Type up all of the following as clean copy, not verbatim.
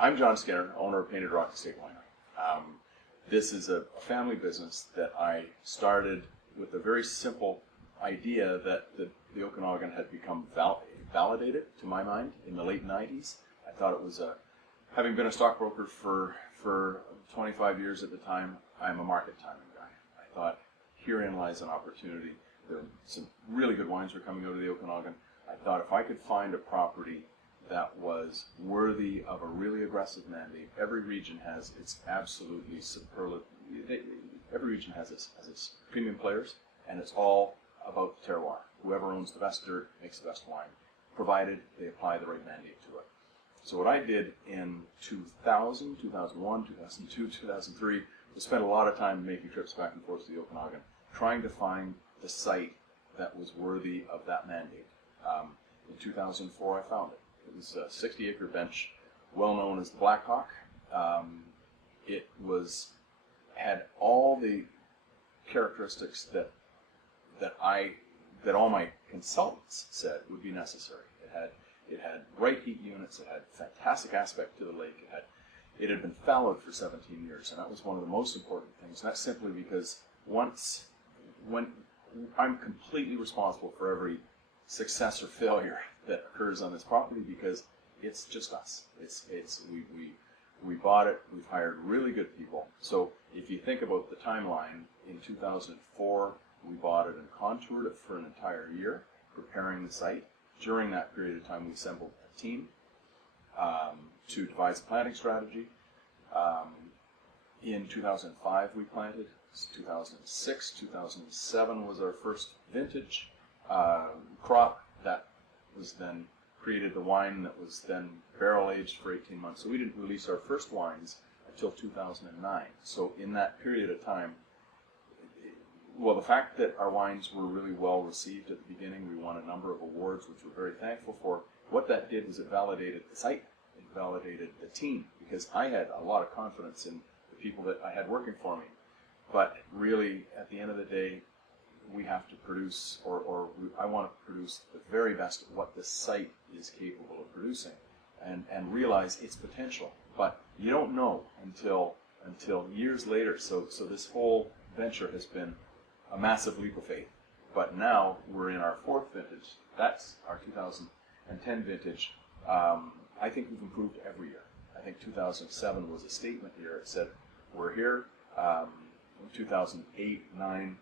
I'm John Skinner, owner of Painted Rock Estate Winery. This is a family business that I started with a very simple idea that the Okanagan had become validated, to my mind, in the late 90s. I thought it was having been a stockbroker for 25 years at the time, I'm a market timing guy. I thought herein lies an opportunity. Some really good wines were coming out of the Okanagan. I thought if I could find a property that was worthy of a really aggressive mandate. Every region has its absolutely superlative. Every region has its premium players, and it's all about the terroir. Whoever owns the best dirt makes the best wine, provided they apply the right mandate to it. So what I did in 2000, 2001, 2002, 2003 was spend a lot of time making trips back and forth to the Okanagan, trying to find the site that was worthy of that mandate. In 2004, I found it. It was a 60-acre bench, well known as the Black Hawk. It had all the characteristics that all my consultants said would be necessary. It had right heat units. It had fantastic aspect to the lake. It had been fallowed for 17 years, and that was one of the most important things. And that's simply because when I'm completely responsible for every success or failure that occurs on this property, because it's just us. We bought it. We've hired really good people. So if you think about the timeline, in 2004 we bought it and contoured it for an entire year, preparing the site. During that period of time, we assembled a team to devise a planting strategy. In 2005 we planted. 2006, 2007 was our first vintage crop that was then created the wine that was then barrel aged for 18 months. So we didn't release our first wines until 2009. So in that period of time, well, the fact that our wines were really well received at the beginning, we won a number of awards, which we're very thankful for. What that did was it validated the site, it validated the team, because I had a lot of confidence in the people that I had working for me. But really, at the end of the day, we have to produce, I want to produce the very best of what this site is capable of producing, and realize its potential. But you don't know until years later. So this whole venture has been a massive leap of faith. But now we're in our fourth vintage. That's our 2010 vintage. I think we've improved every year. I think 2007 was a statement year. It said we're here. 2008, 9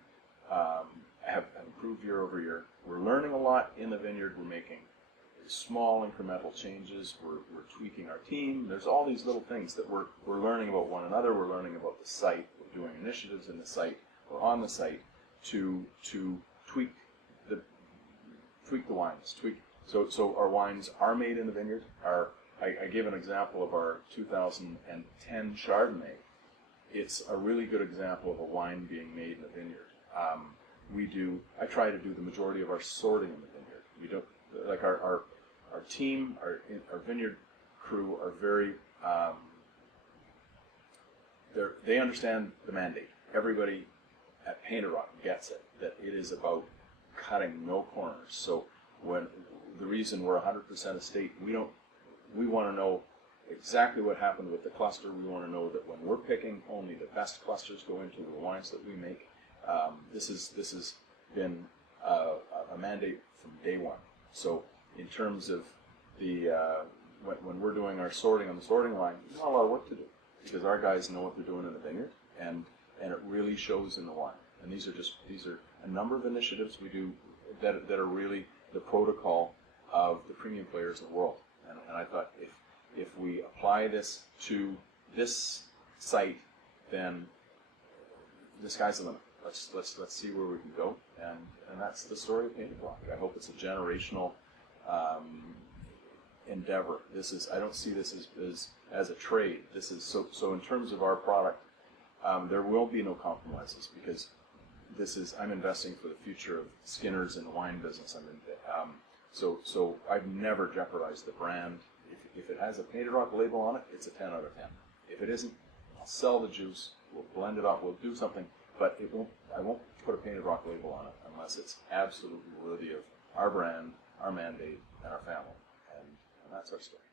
have improved year over year. We're learning a lot in the vineyard. We're making small incremental changes. We're tweaking our team. There's all these little things that we're learning about one another. We're learning about the site. We're doing initiatives in the site or on the site to tweak the wines. So our wines are made in the vineyard. I gave an example of our 2010 Chardonnay. It's a really good example of a wine being made in a vineyard. I try to do the majority of our sorting in the vineyard. We don't, like our team, our vineyard crew are very, they understand the mandate. Everybody at Painted Rock gets it, that it is about cutting no corners. So the reason we're 100% estate, we want to know exactly what happened with the cluster. We want to know that when we're picking, only the best clusters go into the wines that we make. This has been a mandate from day one. So in terms of when we're doing our sorting on the sorting line, there's not a lot of work to do, because our guys know what they're doing in the vineyard, and it really shows in the wine. And these are a number of initiatives we do that are really the protocol of the premium players in the world. And I thought if we apply this to this site, then the sky's the limit. Let's see where we can go, and that's the story of Painted Rock. I hope it's a generational endeavor. I don't see this as a trade. This is so in terms of our product, there will be no compromises, because I'm investing for the future of Skinner's in the wine business. So I've never jeopardized the brand. If it has a Painted Rock label on it, it's a 10 out of 10. If it isn't, I'll sell the juice. We'll blend it up. We'll do something, but I won't put a Painted Rock label on it unless it's absolutely worthy of our brand, our mandate, and our family. And that's our story.